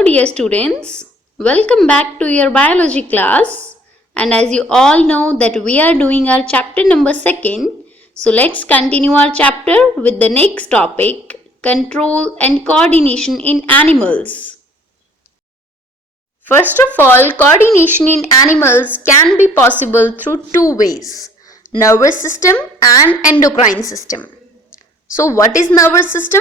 Hello dear students, welcome back to your biology class, and as you all know that we are doing our chapter number 2, so let's continue our chapter with the next topic, control and coordination in animals. First of all, coordination in animals can be possible through two ways, nervous system and endocrine system. So what is nervous system?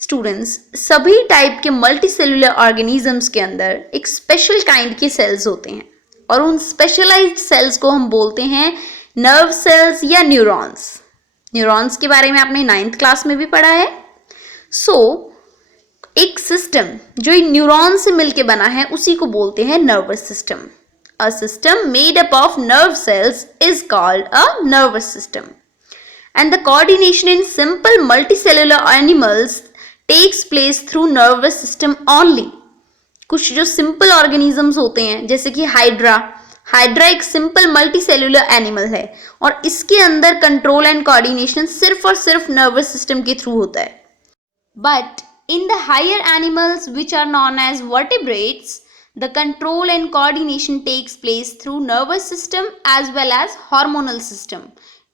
Students, सभी type के multi cellular organisms के अंदर एक special kind के sales होते हैं और उन स्पेशलाइज्ड सेल्स को हम बोलते हैं नर्व सेल्स या न्यूरॉन्स। न्यूरॉन्स के बारे में आपने 9th क्लास में भी पढ़ा है। एक सिस्टम जो इन न्यूरॉन से मिलके बना है उसी को बोलते हैं nervous system. A system made up of nerve cells is called a nervous system and the coordination in simple multicellular animals takes place through nervous system only. कुछ जो सिंपल ऑर्गेनिजम्स होते हैं जैसे कि हाइड्रा एक सिंपल मल्टी सेलुलर एनिमल है और इसके अंदर कंट्रोल एंड कोऑर्डिनेशन सिर्फ और सिर्फ नर्वस सिस्टम के थ्रू होता है। But in the higher animals which are known as vertebrates, the control and coordination takes place through nervous system as well as hormonal system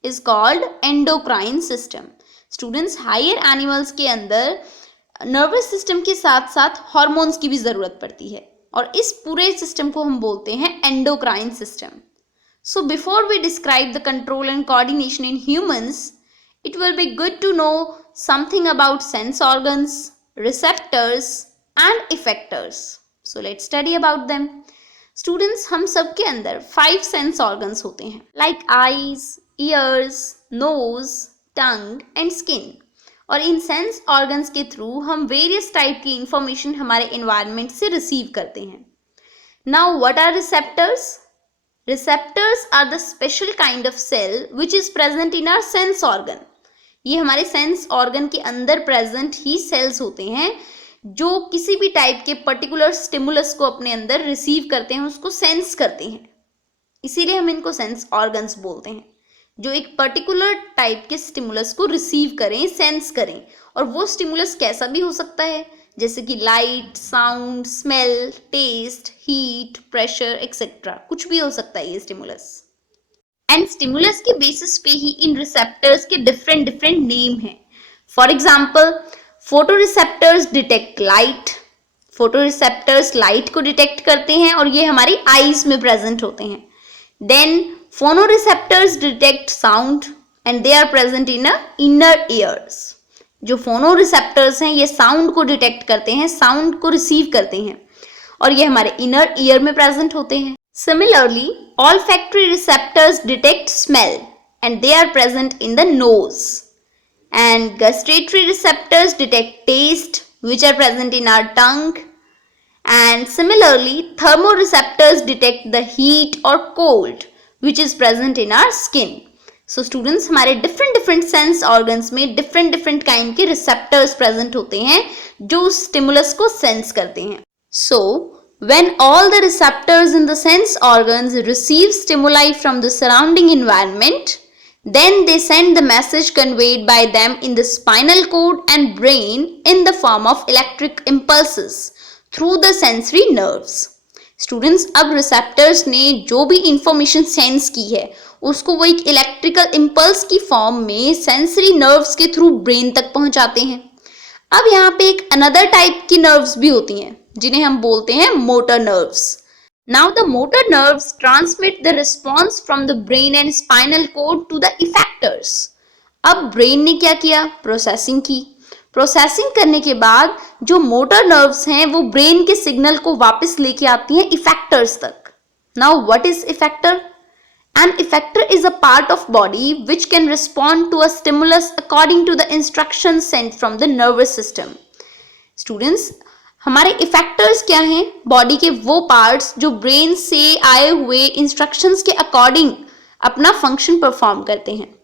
is called endocrine system. Students, higher animals के अंदर nervous system के साथ साथ hormones की भी जरूरत पड़ती है और इस पूरे सिस्टम को हम बोलते हैं endocrine system. So before we describe the control and coordination in humans, it will be good to know something about sense organs, receptors and effectors. So let's study about them. Students, हम सबके अंदर 5 sense organs होते हैं like eyes, ears, nose, tongue and skin. और इन sense organs के through हम various type की इंफॉर्मेशन हमारे एनवायरनमेंट से रिसीव करते हैं। Now what are receptors? Receptors are the special kind of cell which is present in our sense organ. ये हमारे सेंस ऑर्गन के अंदर प्रेजेंट ही सेल्स होते हैं जो किसी भी टाइप के पर्टिकुलर स्टिमुलस को अपने अंदर रिसीव करते हैं, उसको सेंस करते हैं, इसीलिए हम इनको सेंस ऑर्गन्स बोलते हैं, जो एक पर्टिकुलर टाइप के स्टिमुलस को रिसीव करें, सेंस करें। और वो स्टिमुलस कैसा भी हो सकता है जैसे कि light, sound, smell, taste, heat, pressure etcetera, कुछ भी हो सकता है ये स्टिमुलस। एंड स्टिमुलस के बेसिस पे ही इन रिसेप्टर्स के डिफरेंट नेम हैं। For example, photo receptors detect light. Photo receptors light को डिटेक्ट करते हैं और ये हमारी आईज में प्रेजेंट होते हैं। Then phonoreceptors detect sound and they are present in inner ears. जो phonoreceptors हैं ये साउंड को डिटेक्ट करते हैं, साउंड को रिसीव करते हैं और ये हमारे इनर ईयर में प्रेजेंट होते हैं। Similarly, olfactory receptors detect smell and they are present in the nose. And gustatory receptors detect taste which are present in our tongue. And similarly, thermoreceptors detect the heat or cold which is present in our skin. So students, हमारे different sense organs में different kind के receptors present होते हैं जो stimulus को sense करते हैं. So when all the receptors in the sense organs receive stimuli from the surrounding environment, then they send the message conveyed by them in the spinal cord and brain in the form of electric impulses through the sensory nerves. Students, अब receptors ने जो भी information sense की है उसको वो एक electrical impulse की फॉर्म में सेंसरी नर्व्स के थ्रू ब्रेन तक पहुंचाते हैं। अब यहाँ पे एक अनदर टाइप की नर्व्स भी होती हैं जिन्हें हम बोलते हैं motor nerves. Now the motor nerves transmit the response from the brain and spinal cord to the effectors. अब ब्रेन ने क्या किया? प्रोसेसिंग की। प्रोसेसिंग करने के बाद जो मोटर नर्व्स हैं वो ब्रेन के सिग्नल को वापस लेके आती हैं इफेक्टर्स तक। Now what is effector? An effector is a part of body which can respond to a stimulus according to the instruction sent from the nervous system. Students, हमारे इफेक्टर्स क्या हैं? बॉडी के वो पार्ट्स जो brain से आए हुए instructions के अकॉर्डिंग अपना फंक्शन परफॉर्म करते हैं।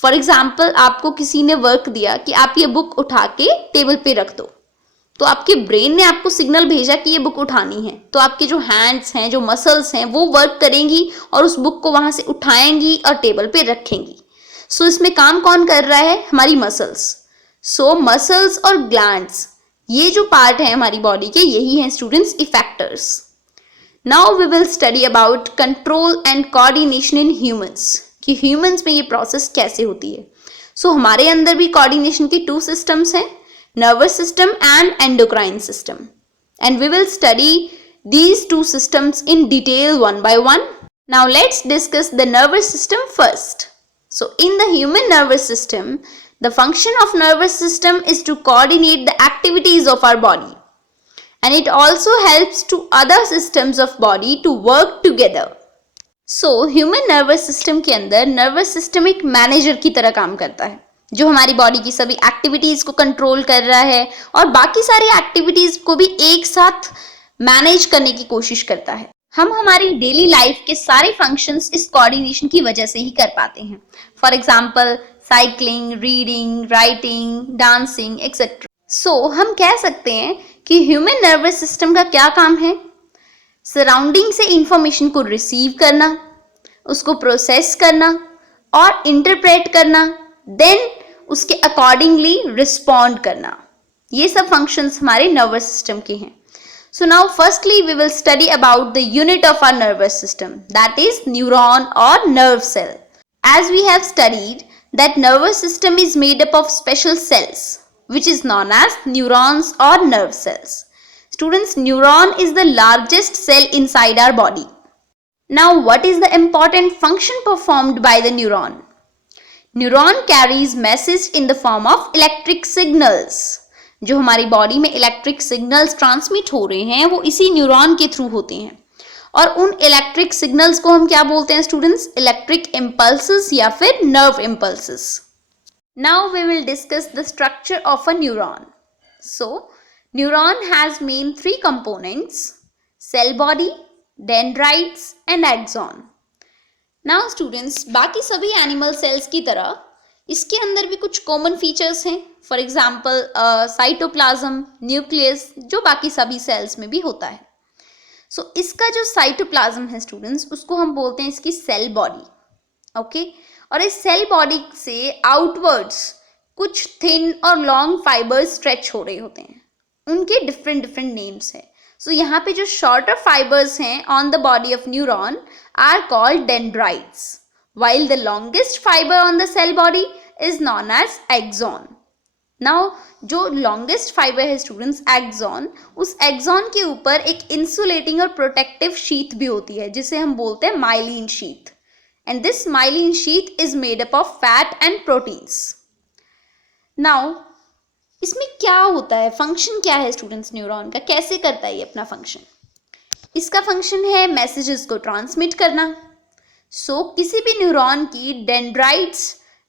फॉर एग्जाम्पल, आपको किसी ने वर्क दिया कि आप ये बुक उठा के टेबल पे रख दो, तो आपके ब्रेन ने आपको सिग्नल भेजा कि ये बुक उठानी है, तो आपके जो हैंड्स हैं, जो मसल्स हैं, वो वर्क करेंगी और उस बुक को वहां से उठाएंगी और टेबल पे रखेंगी। सो इसमें काम कौन कर रहा है? हमारी मसल्स। सो मसल्स और ग्लैंड्स ये जो पार्ट है हमारी बॉडी के, यही हैं students effectors. Now we will study about control and coordination in humans, कि ह्यूमंस में ये प्रोसेस कैसे होती है। सो हमारे अंदर भी कोऑर्डिनेशन की 2 सिस्टम्स हैं, nervous system and endocrine system, and we will study these 2 systems in detail one by one. Now let's discuss the nervous system first. So in the human nervous system, the function of nervous system is to coordinate the activities of our body, and it also helps to other systems of body to work together. So human nervous system के अंदर nervous system एक manager की तरह काम करता है, जो हमारी बॉडी की सभी एक्टिविटीज को कंट्रोल कर रहा है और बाकी सारी एक्टिविटीज को भी एक साथ मैनेज करने की कोशिश करता है। हम हमारी डेली लाइफ के सारे फंक्शंस इस कोऑर्डिनेशन की वजह से ही कर पाते हैं। For example cycling, reading, writing, dancing etcetera. So हम कह सकते हैं कि ह्यूमन नर्वस सिस्टम का क्या काम है? सराउंडिंग से इंफॉर्मेशन को रिसीव करना, उसको प्रोसेस करना और इंटरप्रेट करना, देन उसके अकॉर्डिंगली रिस्पॉन्ड करना। ये सब फंक्शंस हमारे नर्वस सिस्टम के हैं। So now firstly we will study about the unit of our nervous system, that is neuron or nerve cell. As we have studied that nervous system is made up of special cells which is known as neurons or nerve cells. Students, neuron is the largest cell inside our body. Now what is the important function performed by the neuron? Neuron carries message in the form of electric signals. जो हमारी body में electric signals transmit हो रहे हैं वो इसी neuron के through होते हैं, और उन इलेक्ट्रिक सिग्नल्स को हम क्या बोलते हैं स्टूडेंट्स? इलेक्ट्रिक इम्पल्सेस या फिर nerve impulses. Now we will discuss the structure of a neuron. So neuron has main 3 components, cell body, dendrites and axon. Now students, बाकी सभी एनिमल सेल्स की तरह इसके अंदर भी कुछ कॉमन फीचर्स हैं। फॉर एग्जाम्पल साइटोप्लाज्म, न्यूक्लियस, जो बाकी सभी सेल्स में भी होता है। सो इसका जो साइटोप्लाज्म है स्टूडेंट्स, उसको हम बोलते हैं इसकी सेल बॉडी। ओके, और इस सेल बॉडी से आउटवर्ड्स कुछ थिन और लॉन्ग फाइबर्स स्ट्रेच हो रहे होते हैं, उनके डिफरेंट डिफरेंट नेम्स हैं। सो यहाँ पे जो शॉर्टर फाइबर्स हैं on the body of neuron are called dendrites, while the longest fiber on the cell body is known as axon. Now जो longest fiber है students axon, उस axon के ऊपर एक insulating और protective sheath भी होती है जिसे हम बोलते हैं myelin sheath, and this myelin sheath is made up of fat and proteins. Now इसमें क्या होता है, फंक्शन क्या है स्टूडेंट्स न्यूरॉन का, कैसे करता है ये अपना फंक्शन? इसका फंक्शन है मैसेजेस को ट्रांसमिट करना। सो किसी भी न्यूरॉन की डेंड्राइट्स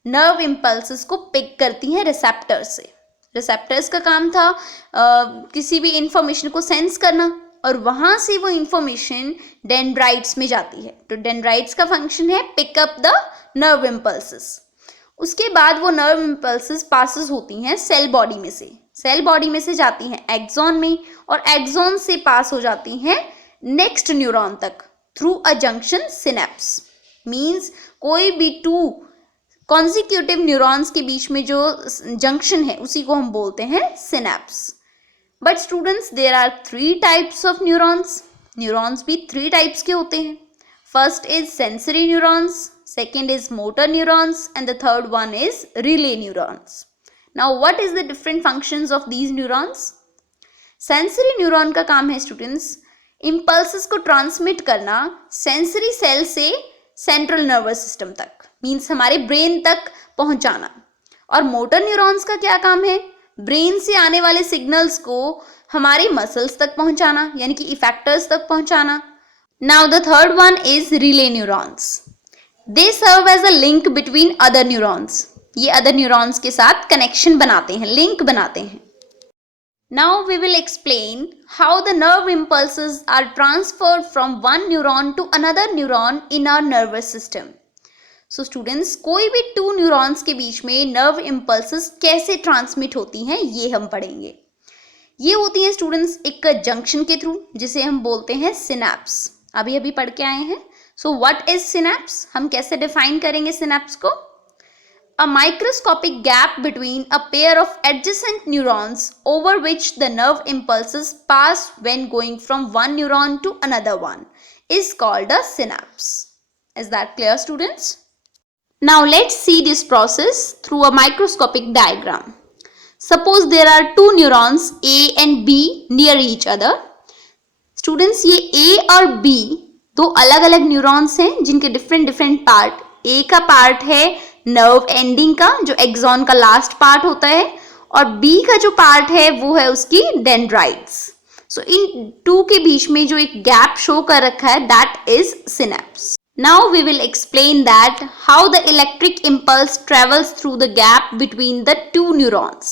नर्व इम्पल्सेस को पिक करती हैं रिसेप्टर्स से। रिसेप्टर्स का काम था किसी भी इंफॉर्मेशन को सेंस करना, और वहाँ से वो इंफॉर्मेशन डेंड्राइट्स में जाती है। तो डेंड्राइट्स का फंक्शन है pick up the nerve impulses. उसके बाद वो नर्व इम्पल्सेस पासेस होती हैं सेल बॉडी में से, सेल बॉडी में से जाती हैं एक्सॉन में, और एक्सॉन से पास हो जाती हैं नेक्स्ट न्यूरॉन तक through a junction synapse. Means कोई भी 2 कॉन्जिक्यूटिव न्यूरॉन्स के बीच में जो जंक्शन है उसी को हम बोलते हैं synapse. But students, there are 3 types of neurons. Neurons भी 3 टाइप्स के होते हैं। First is sensory neurons, second is motor neurons, and the third one is relay neurons. Now what is the different functions of these neurons? Sensory neuron का काम है students impulses को transmit करना sensory cell से central nervous system तक, means हमारे brain तक पहुंचाना। और मोटर न्यूरॉन्स का क्या काम है? ब्रेन से आने वाले सिग्नल्स को हमारे मसल्स तक पहुंचाना, यानी कि इफेक्टर्स तक पहुंचाना। Now the third one is relay neurons. They serve as a link between other neurons. ये अदर न्यूरॉन्स के साथ कनेक्शन बनाते हैं, लिंक बनाते हैं। Now we will explain how the nerve impulses are transferred from one neuron to another neuron in our nervous system. So students, कोई भी 2 neurons के बीच में nerve impulses कैसे transmit होती हैं ये हम पढ़ेंगे। ये होती हैं स्टूडेंट्स एक जंक्शन के थ्रू जिसे हम बोलते हैं सिनेप्स। अभी अभी पढ़ के आए हैं। So what is synapse? हम कैसे डिफाइन करेंगे सिनेप्स को? a microscopic gap between a pair of adjacent neurons over which the nerve impulses pass when going from one neuron to another one is called a synapse. Is that clear, students? Now let's see this process through a microscopic diagram. Suppose there are two neurons A and B near each other. Students, ये A और B दो अलग अलग neurons हैं जिनके different part. A का part है nerve ending का जो एक्सॉन का लास्ट पार्ट होता है और B का जो पार्ट है वो है उसकी डेंड्राइट्स. सो इन टू के बीच में जो एक गैप शो कर रखा है that is synapse. Now we will explain that how the electric impulse travels through the gap between the two neurons.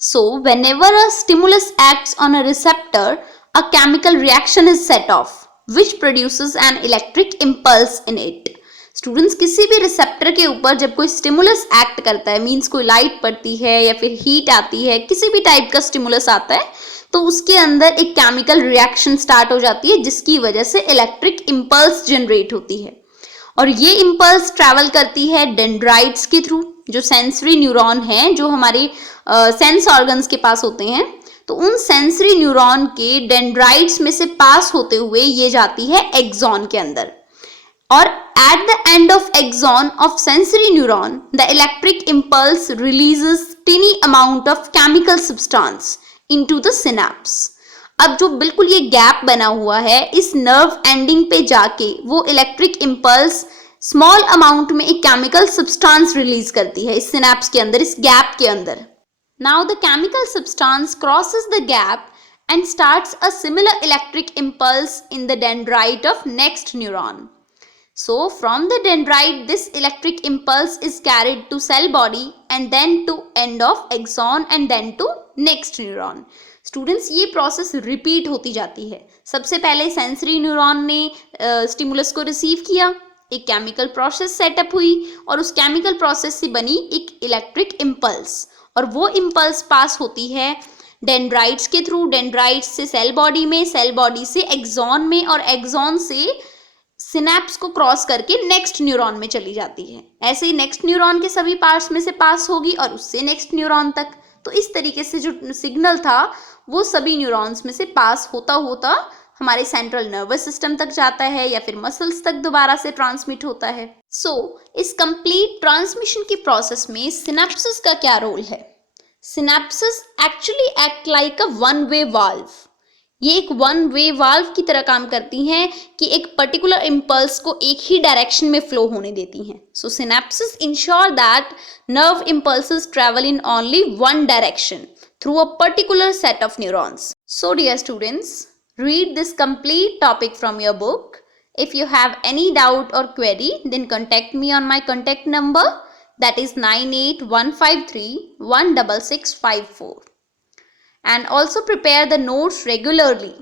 So whenever a stimulus acts on a receptor, a chemical reaction is set off which produces an electric impulse in it. Students, किसी भी receptor के ऊपर जब कोई stimulus act करता है, means कोई light पड़ती है या फिर हीट आती है, किसी भी टाइप का स्टिमुलस आता है तो उसके अंदर एक केमिकल रिएक्शन स्टार्ट हो जाती है जिसकी वजह से इलेक्ट्रिक इंपल्स जनरेट होती है और ये इंपल्स ट्रैवल करती है डेंड्राइट्स के थ्रू, जो सेंसरी न्यूरॉन हैं जो हमारे सेंस ऑर्गन्स के पास होते हैं. तो उन सेंसरी न्यूरॉन के डेंड्राइट्स में से पास होते हुए ये जाती है एक्सॉन के अंदर और at the end of axon of sensory neuron the electric impulse releases tiny amount of chemical substance into the synapse. अब जो बिल्कुल ये गैप बना हुआ है इस नर्व एंडिंग पे जाके वो इलेक्ट्रिक इंपल्स स्मॉल अमाउंट में एक केमिकल सब्सटेंस रिलीज करती है इस सिनेप्स के अंदर, इस गैप के अंदर. Now the chemical substance crosses the gap and starts a similar electric impulse in the dendrite of next neuron. So from the dendrite this electric impulse is carried to cell body and then to end of axon and then to next neuron. Students, ये process repeat होती जाती है. सबसे पहले sensory neuron ने stimulus को receive किया, एक केमिकल प्रोसेस सेटअप हुई और उस केमिकल प्रोसेस से बनी एक इलेक्ट्रिक इंपल्स और वो इंपल्स पास होती है डेंड्राइट्स के थ्रू, डेंड्राइट्स से सेल बॉडी में, सेल बॉडी से एक्सॉन में और एक्सॉन से सिनेप्स को क्रॉस करके नेक्स्ट न्यूरॉन में चली जाती है. ऐसे ही नेक्स्ट न्यूरॉन के सभी पार्ट्स में से पास होगी और उससे नेक्स्ट न्यूरॉन तक. तो इस तरीके से जो सिग्नल था वो सभी न्यूरॉन्स में से पास होता होता हमारे सेंट्रल नर्वस सिस्टम तक जाता है या फिर मसल्स तक दोबारा से ट्रांसमिट होता है. इस कंप्लीट ट्रांसमिशन की प्रोसेस में सिनेप्सिस का क्या रोल है? Synapses actually act like a one way valve. ये एक वन वे वाल्व की तरह काम करती हैं कि एक पर्टिकुलर इंपल्स को एक ही डायरेक्शन में फ्लो होने देती हैं. So synapses ensure that nerve impulses travel in only one direction through a particular set of neurons. So dear students, read this complete topic from your book. If you have any doubt or query, then contact me on my contact number, that is 98153 16654. And also prepare the notes regularly